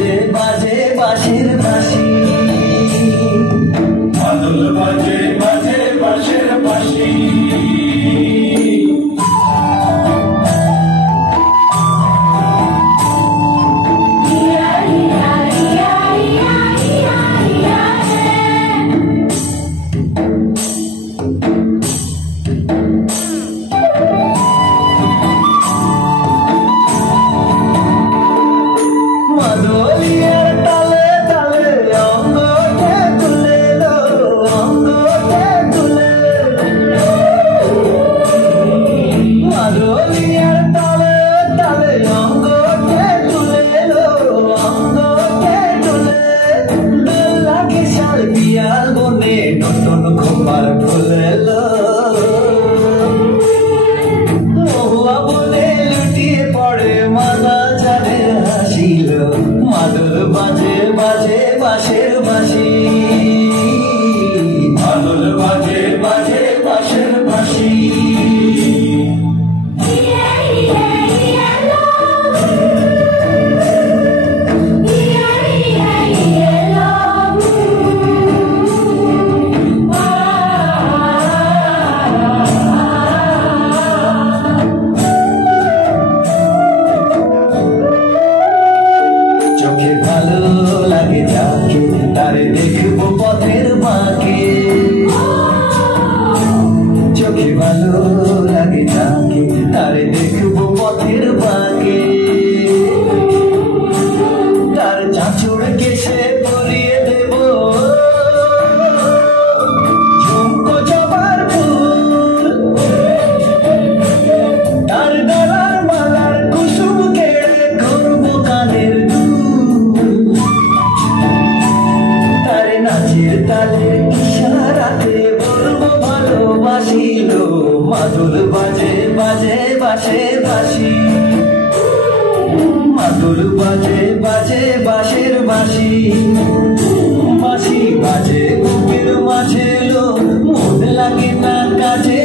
বাজে বাজে বাঁশির বাঁশি, মাদল বাজে বাজে বাঁশের বাঁশি। মাদলিয়ার তালে তালে অঙ্গকে তুলে লো, অঙ্গকে তুলে। মাদলিয়ার তালে তালে অঙ্গকে তুলে লো, অঙ্গকে তুলে। দোল লাগে শাল পিয়ার বনে নতুন খোপার ফুলে লো। মহুয়া বনে লুটিয়ে পড়ে মালা জানে হাসিল। মাদল বাজে বাজে বাঁশের বাঁশি, মাদল বাজে বাজে বাঁশের বাঁশি। চোখে ভালো লাগে যাকে তারে দেখবো পথের বাঁকে, চোখে ভালো লাগে যাকে তারে দেখবো পথের বাঁকে। তার চাঁচুর কেশে পরিয়ে দেব ঝুমকো জবার ফুল, তার গলার মালার কুসুম কেড়ে করবো কানের দুল। তারে নাচের তালে ইশারাতে বলবো ভালোবাসিল। মাদল বাজে বাজে বাঁশের বাঁশি, মাদল বাজে বাজে বাঁশের বাঁশি। বাঁশি বাজে বুকের মাঝে লো, মন লাগে না কাজে।